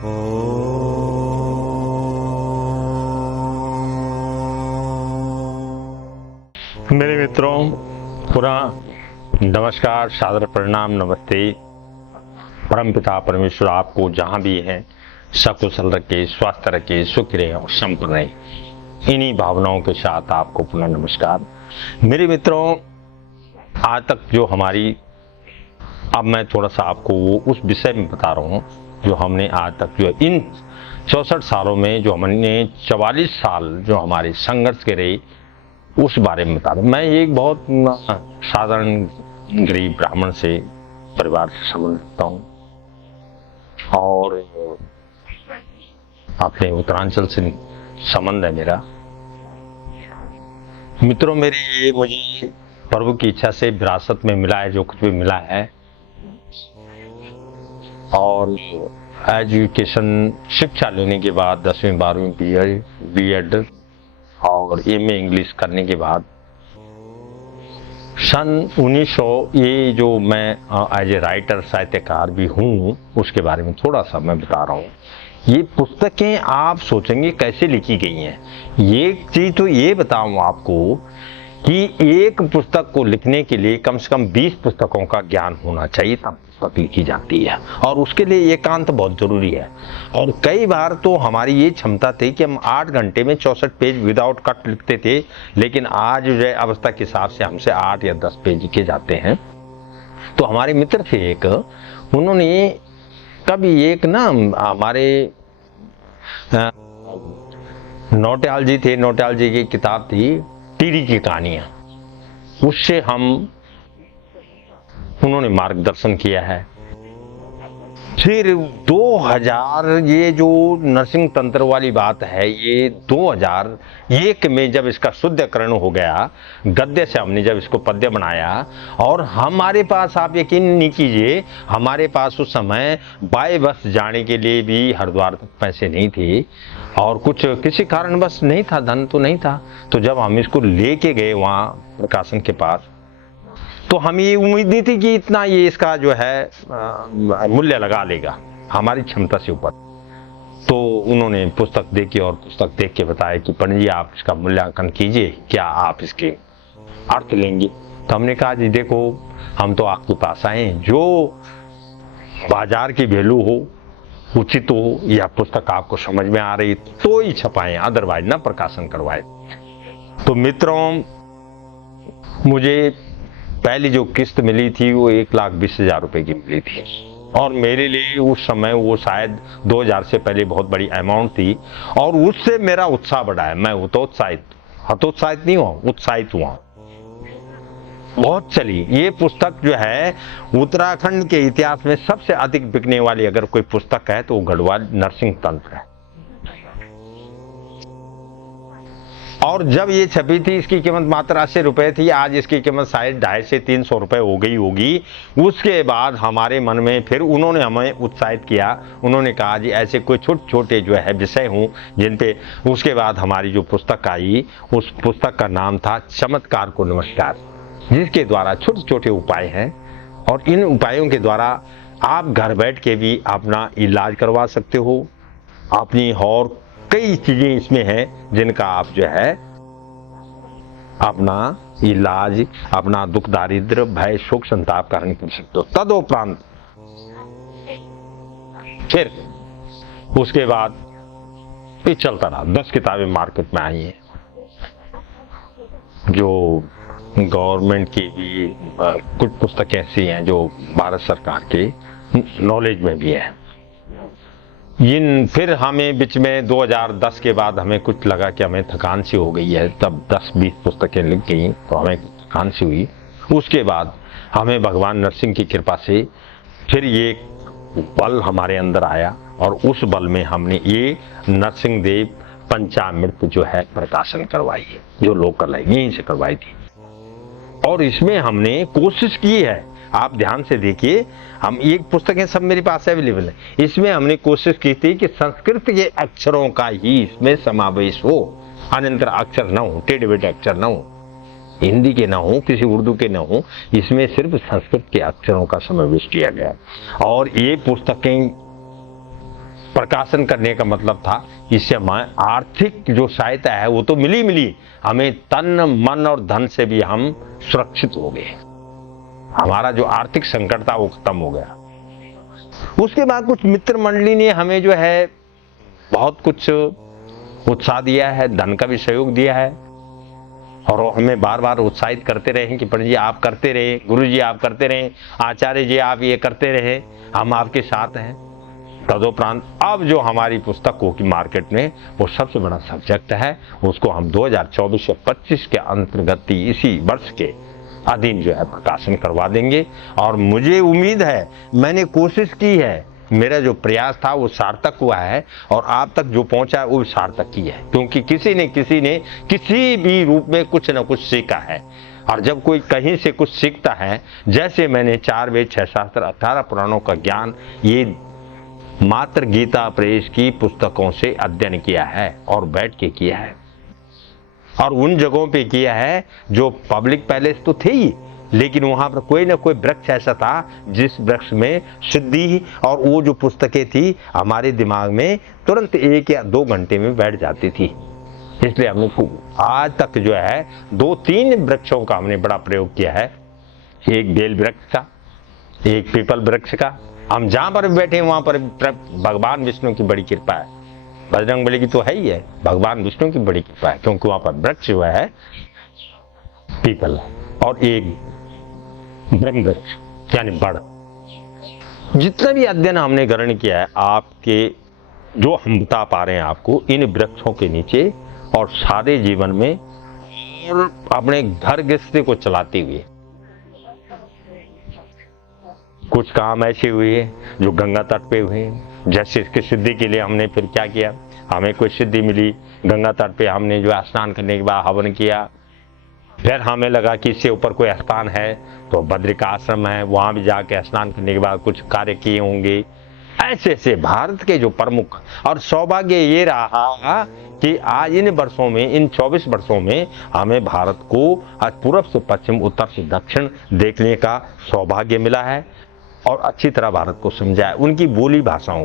मेरे मित्रों, पुनः नमस्कार, सादर प्रणाम, नमस्ते। परमपिता परमेश्वर आपको जहां भी हैं सकुशल रखे, स्वस्थ रखे, सुख रहे और संपन्न रहे। इन्हीं भावनाओं के साथ आपको पुनः नमस्कार। मेरे मित्रों, आज तक जो हमारी, अब मैं थोड़ा सा आपको उस विषय में बता रहा हूँ जो हमने आज तक जो इन 64 सालों में जो हमने 44 साल जो हमारे संघर्ष के रहे उस बारे में बता रहा हूँ। मैं एक बहुत साधारण गरीब ब्राह्मण से परिवार से संबंध रखता हूँ और अपने उत्तरांचल से संबंध है मेरा। मित्रों, मुझे प्रभु की इच्छा से विरासत में मिला है जो कुछ भी मिला है, और एजुकेशन शिक्षा लेने के बाद 10वीं 12वीं बीएड और एमए इंग्लिश करने के बाद सन 1900, ये जो मैं एज ए राइटर साहित्यकार भी हूँ उसके बारे में थोड़ा सा मैं बता रहा हूँ। ये पुस्तकें आप सोचेंगे कैसे लिखी गई हैं। ये चीज तो ये बताऊँ आपको कि एक पुस्तक को लिखने के लिए कम से कम 20 पुस्तकों का ज्ञान होना चाहिए, तब पुस्तक लिखी जाती है, और उसके लिए एकांत बहुत जरूरी है। और कई बार तो हमारी ये क्षमता थी कि हम 8 घंटे में 64 पेज विदाउट कट लिखते थे, लेकिन आज जो है अवस्था के हिसाब से हमसे 8 या 10 पेज लिखे जाते हैं। तो हमारे मित्र थे एक, उन्होंने कभी एक ना हमारे नौटियाल जी थे, नौटियाल जी की किताब थी टीरी की कहानियां, उससे उन्होंने मार्गदर्शन किया है। फिर 2000, ये जो नरसिंह तंत्र वाली बात है, ये 2001 में जब इसका शुद्धिकरण हो गया, गद्य से हमने जब इसको पद्य बनाया, और हमारे पास, आप यकीन नहीं कीजिए, हमारे पास उस समय बाय बस जाने के लिए भी हरिद्वार तक पैसे नहीं थे, और कुछ किसी कारणवश नहीं था, धन तो नहीं था। तो जब हम इसको लेके गए वहाँ प्रकाशन के पास, तो हमें ये उम्मीद नहीं थी कि इतना ये इसका जो है मूल्य लगा लेगा, हमारी क्षमता से ऊपर। तो उन्होंने पुस्तक देखी और पुस्तक देख के बताया कि पंडित जी आप इसका मूल्यांकन कीजिए, क्या आप इसके अर्थ लेंगे। तो हमने कहा जी देखो, हम तो आपके पास आए, जो बाजार की वैल्यू हो, उचित हो, या पुस्तक आपको समझ में आ रही तो ही छपाएं, अदरवाइज ना प्रकाशन करवाए। तो मित्रों, मुझे पहली जो किस्त मिली थी वो 1,20,000 रुपए की मिली थी, और मेरे लिए उस समय वो शायद 2000 से पहले बहुत बड़ी अमाउंट थी, और उससे मेरा उत्साह बढ़ा है। मैं हतोत्साहित नहीं हुआ, उत्साहित हुआ। बहुत चली ये पुस्तक जो है, उत्तराखंड के इतिहास में सबसे अधिक बिकने वाली अगर कोई पुस्तक है तो वो गढ़वाल नरसिंह तंत्र है। और जब ये छपी थी इसकी कीमत मात्र 80 रुपए थी, आज इसकी कीमत शायद 250 से 300 रुपए हो गई होगी। उसके बाद हमारे मन में फिर उन्होंने हमें उत्साहित किया, उन्होंने कहा जी ऐसे कोई छोटे छोटे जो है विषय हों जिन पे। उसके बाद हमारी जो पुस्तक आई, उस पुस्तक का नाम था चमत्कार को नमस्कार, जिसके द्वारा छोटे छोटे उपाय हैं, और इन उपायों के द्वारा आप घर बैठ के भी अपना इलाज करवा सकते हो अपनी, और कई चीजें इसमें हैं जिनका आप जो है अपना इलाज, अपना दुख दारिद्र भय शोक संताप का हरण कर सकते हो। तदोपरांत फिर उसके बाद ये चलता रहा, 10 किताबें मार्केट में आई हैं, जो गवर्नमेंट की भी कुछ पुस्तकें ऐसी हैं जो भारत सरकार के नॉलेज में भी है। फिर हमें बीच में 2010 के बाद हमें कुछ लगा कि हमें थकान सी हो गई है, तब 10-20 पुस्तकें लिख गई तो हमें थकान सी हुई। उसके बाद हमें भगवान नरसिंह की कृपा से फिर ये बल हमारे अंदर आया, और उस बल में हमने ये नरसिंह देव पंचामृत जो है प्रकाशन करवाई है, जो लोकल है, यहीं से करवाई थी। और इसमें हमने कोशिश की है, आप ध्यान से देखिए, हम एक पुस्तकें सब मेरे पास अवेलेबल है, इसमें हमने कोशिश की थी कि संस्कृत के अक्षरों का ही इसमें समावेश हो, अनंतर अक्षर न हो, टेढ़े बेटे अक्षर न हो, हिंदी के ना हो, किसी उर्दू के ना हो, इसमें सिर्फ संस्कृत के अक्षरों का समावेश किया गया। और ये पुस्तकें प्रकाशन करने का मतलब था इससे हमें आर्थिक जो सहायता है वो तो मिली, हमें तन मन और धन से भी हम सुरक्षित हो गए। हमारा जो आर्थिक संकट था वो खत्म हो गया। उसके बाद कुछ मित्र मंडली ने हमें जो है बहुत कुछ उत्साह दिया है, धन का भी सहयोग दिया है और हमें बार बार उत्साहित करते रहे कि पंडित जी आप करते रहे, गुरु जी आप करते रहे, आचार्य जी आप ये करते रहे, हम आपके साथ हैं। तदोपरांत अब जो हमारी पुस्तक होगी मार्केट में वो सबसे बड़ा सब्जेक्ट है, उसको हम 2024 या 25 के अंतर्गत इसी वर्ष के अधीन जो है प्रकाशन करवा देंगे। और मुझे उम्मीद है, मैंने कोशिश की है, मेरा जो प्रयास था वो सार्थक हुआ है और आप तक जो पहुंचा है वो सार्थक ही है, क्योंकि किसी ने किसी भी रूप में कुछ न कुछ सीखा है। और जब कोई कहीं से कुछ सीखता है, जैसे मैंने 4 वेद 6 शास्त्र 18 पुराणों का ज्ञान ये मात्र गीता प्रेस की पुस्तकों से अध्ययन किया है और बैठ के किया है और उन जगहों पे किया है जो पब्लिक पैलेस तो थे ही, लेकिन वहां पर कोई ना कोई वृक्ष ऐसा था जिस वृक्ष में सिद्धि और वो जो पुस्तकें थी हमारे दिमाग में तुरंत 1 या 2 घंटे में बैठ जाती थी। इसलिए हमने आज तक जो है 2-3 वृक्षों का हमने बड़ा प्रयोग किया है, एक बेल वृक्ष का, एक पीपल वृक्ष का। हम जहां पर बैठे वहां पर भगवान विष्णु की बड़ी कृपा है, बजरंगबली की तो है ही है, भगवान विष्णु की बड़ी कृपा है, क्योंकि वहां पर वृक्ष हुआ है पीपल और एक ब्रह्म वृक्ष यानी बड़। जितना भी अध्ययन हमने ग्रहण किया है, आपके जो हम बता पा रहे हैं आपको इन वृक्षों के नीचे और सारे जीवन में और अपने घर गृहस्थी को चलाते हुए कुछ काम ऐसे हुए जो गंगा तट पे हुए। जैसे इसकी सिद्धि के लिए हमने फिर क्या किया, हमें कोई सिद्धि मिली, गंगा तट पे हमने जो स्नान करने के बाद हवन किया, फिर हमें लगा कि इससे ऊपर कोई स्थान है तो बद्रिका आश्रम है, वहां भी जाके स्नान करने के बाद कुछ कार्य किए होंगे। ऐसे ऐसे भारत के जो प्रमुख, और सौभाग्य ये रहा कि आज इन वर्षों में, इन 24 वर्षों में हमें भारत को आज पूर्व से पश्चिम, उत्तर से दक्षिण देखने का सौभाग्य मिला है और अच्छी तरह भारत को समझा है। उनकी बोली भाषाओं,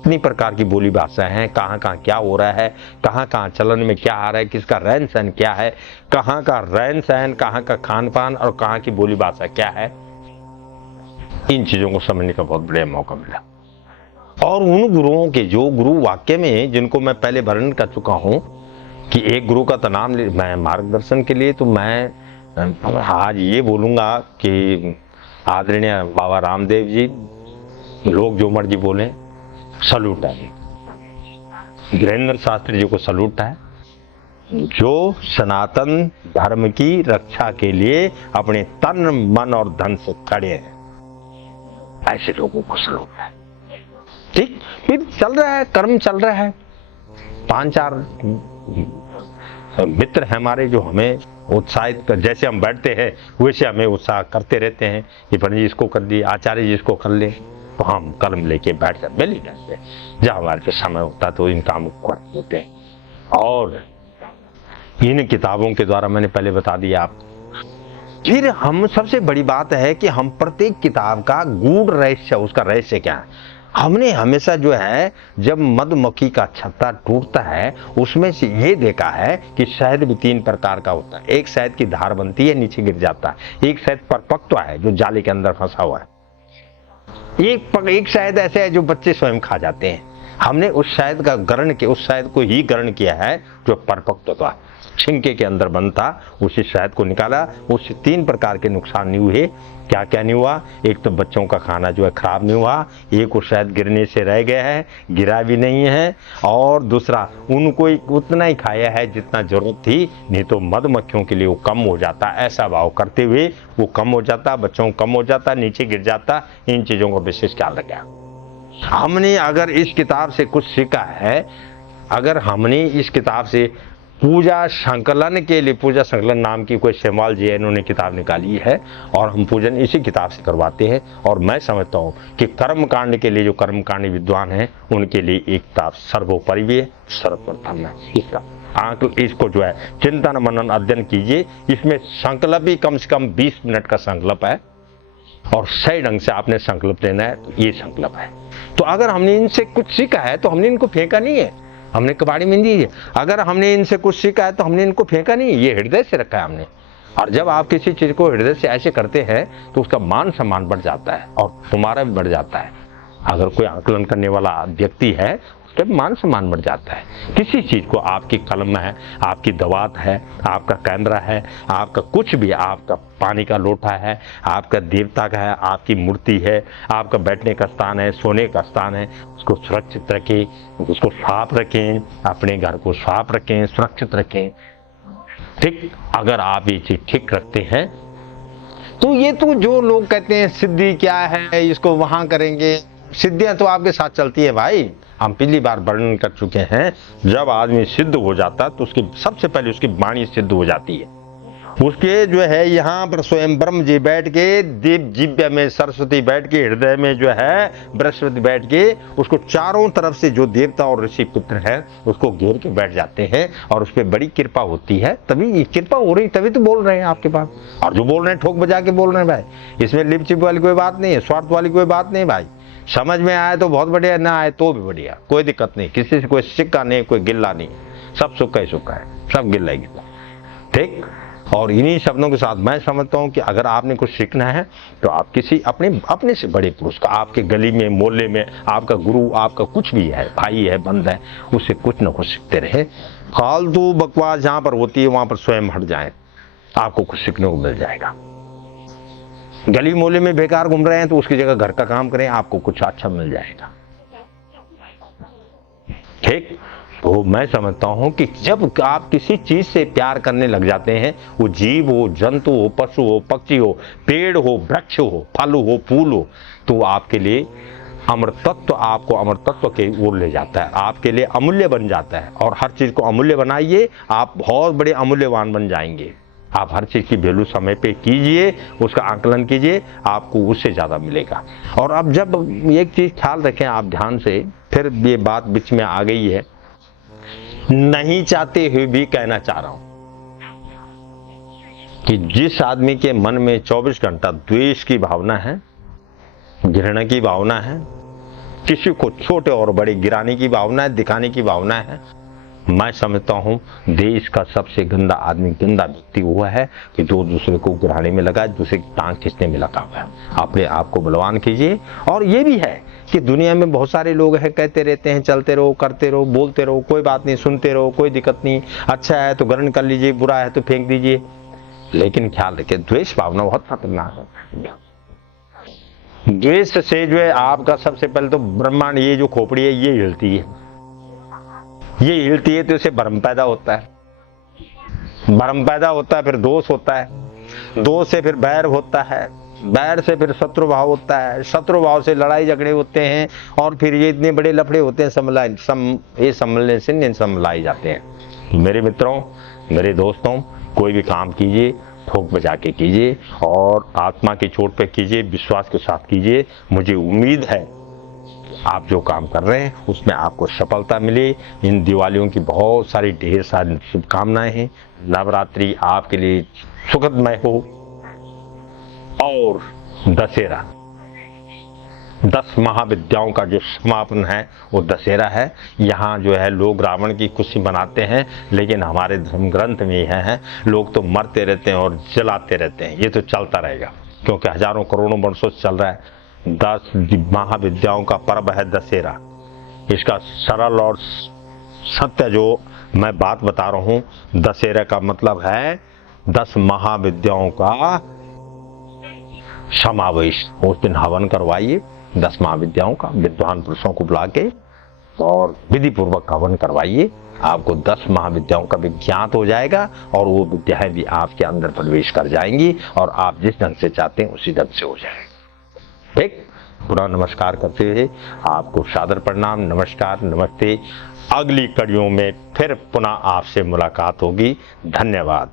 इतनी प्रकार की बोली भाषाएं हैं, कहाँ कहाँ क्या हो रहा है, कहाँ कहाँ चलन में क्या आ रहा है, किसका रहन सहन क्या है, कहाँ का रहन सहन, कहाँ का खान पान और कहाँ की बोली भाषा क्या है, इन चीजों को समझने का बहुत बड़ा मौका मिला। और उन गुरुओं के जो गुरु वाक्य में, जिनको मैं पहले वर्णन कर चुका हूं कि एक गुरु का तो नाम मैं मार्गदर्शन के लिए तो मैं आज ये बोलूंगा कि आदरणीय बाबा रामदेव जी, लोग जो मर्जी बोले, सलूट है। गिरिन्द्र शास्त्री जी को सलूट है, जो सनातन धर्म की रक्षा के लिए अपने तन मन और धन से खड़े हैं, ऐसे लोगों को सलूट है। ठीक, फिर चल रहा है, कर्म चल रहा है। 5-4 मित्र हैं हमारे जो हमें उत्साहित कर, जैसे हम बैठते हैं वैसे हमें उत्साह करते रहते हैं कि पंडित जी इसको कर दिए, आचार्य जी इसको कर ले, तो हम कलम लेके बैठ जाते, मिल जाते हैं। जब हमारे पे समय होता तो इन कामों को कर देते हैं। और इन किताबों के द्वारा मैंने पहले बता दिया आप। फिर हम, सबसे बड़ी बात है कि हम प्रत्येक किताब का गूढ़ रहस्य, उसका रहस्य क्या है, हमने हमेशा जो है जब मधुमक्खी का छत्ता टूटता है उसमें से ये देखा है कि शहद भी 3 प्रकार का होता है। एक शहद की धार बनती है, नीचे गिर जाता है। एक शहद परिपक्व है जो जाले के अंदर फंसा हुआ है। एक शहद ऐसे है जो बच्चे स्वयं खा जाते हैं। हमने उस शहद का ग्रहण किया, उस शहद को ही ग्रहण किया है जो परिपक्व था, छिंके के अंदर बनता, उसी शहद को निकाला। उससे 3 प्रकार के नुकसान नहीं हुए। क्या क्या नहीं हुआ? एक तो बच्चों का खाना जो है खराब नहीं हुआ, एक वो शायद गिरने से रह गया है, गिरा भी नहीं है, और दूसरा उनको उतना ही खाया है जितना जरूरत थी, नहीं तो मधुमक्खियों के लिए वो कम हो जाता। ऐसा भाव करते हुए वो कम हो जाता, बच्चों को कम हो जाता, नीचे गिर जाता। इन चीजों का विशेष ख्याल रखा। हमने अगर इस किताब से कुछ सीखा है, अगर हमने इस किताब से पूजा संकलन के लिए, पूजा संकलन नाम की कोई सेवाल जी है, इन्होंने किताब निकाली है और हम पूजन इसी किताब से करवाते हैं। और मैं समझता हूँ कि कर्मकांड के लिए जो कर्मकांडी विद्वान हैं उनके लिए एक किताब सर्वोपरि भी है, सर्वप्रथम है। इसका आंक, इसको जो है चिंतन मनन अध्ययन कीजिए। इसमें संकल्प भी कम से कम 20 मिनट का संकल्प है और सही ढंग से आपने संकल्प लेना है, तो ये संकल्प है। तो अगर हमने इनसे कुछ सीखा है तो हमने इनको फेंका नहीं है, हमने कबाड़ी में दी है। अगर हमने इनसे कुछ सीखा है तो हमने इनको फेंका नहीं है, ये हृदय से रखा है हमने। और जब आप किसी चीज को हृदय से ऐसे करते हैं तो उसका मान सम्मान बढ़ जाता है और तुम्हारा भी बढ़ जाता है। अगर कोई आकलन करने वाला व्यक्ति है उसका भी मान सम्मान बढ़ जाता है। किसी चीज को, आपकी कलम है, आपकी दवात है, आपका कैमरा है, आपका कुछ भी, आपका पानी का लोटा है, आपका देवता का है, आपकी मूर्ति है, आपका बैठने का स्थान है, सोने का स्थान है, उसको सुरक्षित रखें, उसको साफ रखें, अपने घर को साफ रखें, सुरक्षित रखें। ठीक, अगर आप ये चीज ठीक रखते हैं तो ये तो जो लोग कहते हैं सिद्धि क्या है, इसको वहां करेंगे, सिद्धियां तो आपके साथ चलती है भाई। हम पिछली बार वर्णन कर चुके हैं, जब आदमी सिद्ध हो जाता है तो उसकी सबसे पहले उसकी वाणी सिद्ध हो जाती है। उसके जो है यहाँ पर स्वयं ब्रह्म जी बैठ के, दिव्य जिव्य में सरस्वती बैठ के, हृदय में जो है बृहस्पति बैठ के, उसको चारों तरफ से जो देवता और ऋषि पुत्र है उसको घेर के बैठ जाते हैं और उस पर बड़ी कृपा होती है। तभी ये कृपा हो रही, तभी तो बोल रहे हैं आपके पास। और जो बोल रहे हैं ठोक बजा के बोल रहे हैं भाई, इसमें लिप चिप वाली कोई बात नहीं है, स्वार्थ वाली कोई बात नहीं भाई। समझ में आए तो बहुत बढ़िया, ना आए तो भी बढ़िया, कोई दिक्कत नहीं, किसी से कोई सिक्का नहीं, कोई गिल्ला नहीं, सब सुक्का ही सुक्का है, सब गिल्ला ही गिल्ला। ठीक, और इन्हीं शब्दों के साथ मैं समझता हूं कि अगर आपने कुछ सीखना है तो आप किसी अपने से बड़े पुरुष का, आपके गली में, मोहल्ले में आपका गुरु, आपका कुछ भी है, भाई है, बंद है, उससे कुछ न कुछ सीखते रहे। फालतू बकवास जहां पर होती है वहां पर स्वयं हट जाएं, आपको कुछ सीखने को मिल जाएगा। गली मोहल्ले में बेकार घूम रहे हैं तो उसकी जगह घर का काम करें, आपको कुछ अच्छा मिल जाएगा। ठीक, तो मैं समझता हूं कि जब आप किसी चीज से प्यार करने लग जाते हैं, वो जीव हो, जंतु हो, पशु हो, पक्षी हो, पेड़ हो, वृक्ष हो, फल हो, फूल हो, तो आपके लिए अमर तत्व, आपको अमर तत्व के ओर ले जाता है, आपके लिए अमूल्य बन जाता है। और हर चीज को अमूल्य बनाइए, आप बहुत बड़े अमूल्यवान बन जाएंगे। आप हर चीज की वैल्यू समय पे कीजिए, उसका आकलन कीजिए, आपको उससे ज्यादा मिलेगा। और अब जब एक चीज ख्याल रखें आप ध्यान से, फिर ये बात बीच में आ गई है, नहीं चाहते हुए भी कहना चाह रहा हूं कि जिस आदमी के मन में 24 घंटा द्वेष की भावना है, घृणा की भावना है, किसी को छोटे और बड़े गिराने की भावना है, दिखाने की भावना है, मैं समझता हूं देश का सबसे गंदा आदमी, गंदा व्यक्ति हुआ है कि जो दूसरे को गिराने में लगा है, दूसरे की टांग खींचने में लगा हुआ है। अपने आप को बलवान कीजिए। और ये भी है कि दुनिया में बहुत सारे लोग हैं, कहते रहते हैं चलते रहो, करते रहो, बोलते रहो, कोई बात नहीं, सुनते रहो, कोई दिक्कत नहीं, अच्छा है तो ग्रहण कर लीजिए, बुरा है तो फेंक दीजिए। लेकिन ख्याल रखिए, द्वेष भावना बहुत खतरनाक है। द्वेष से जो है आपका सबसे पहले तो ब्रह्मांड, ये जो खोपड़ी है ये हिलती है, ये हिलती है तो इससे भ्रम पैदा होता है, भ्रम पैदा होता है, फिर दोष होता है, दोष से फिर बैर होता है, बैर से फिर शत्रु भाव होता है, शत्रु भाव से लड़ाई झगड़े होते हैं, और फिर ये इतने बड़े लफड़े होते हैं, ये संभलने से नहीं संभलाई जाते हैं। मेरे मित्रों, मेरे दोस्तों, कोई भी काम कीजिए ठोक बजा के कीजिए और आत्मा की चोट पे कीजिए, विश्वास के साथ कीजिए। मुझे उम्मीद है आप जो काम कर रहे हैं उसमें आपको सफलता मिले। इन दिवालियों की बहुत सारी ढेर सारी शुभकामनाएं हैं। नवरात्रि आपके लिए सुखदमय हो। और दशहरा, 10 महाविद्याओं का जो समापन है वो दशहरा है। यहाँ जो है लोग रावण की खुशी मनाते हैं, लेकिन हमारे धर्म ग्रंथ में यह है लोग तो मरते रहते हैं और जलाते रहते हैं। ये तो चलता रहेगा क्योंकि हजारों करोड़ों वर्षों से चल रहा है। 10 महाविद्याओं का पर्व है दशहरा। इसका सरल और सत्य जो मैं बात बता रहा हूँ, दशहरा का मतलब है 10 महाविद्याओं का समावेश। उस दिन हवन करवाइए 10 महाविद्याओं का, विद्वान पुरुषों को बुला के और विधि पूर्वक हवन करवाइए। आपको 10 महाविद्याओं का विज्ञात हो जाएगा और वो विद्याएं भी आपके अंदर प्रवेश कर जाएंगी और आप जिस ढंग से चाहते हैं उसी ढंग से हो जाएगा। ठीक, पुनः नमस्कार करते हुए आपको सादर प्रणाम, नमस्कार, नमस्ते। अगली कड़ियों में फिर पुनः आपसे मुलाकात होगी। धन्यवाद।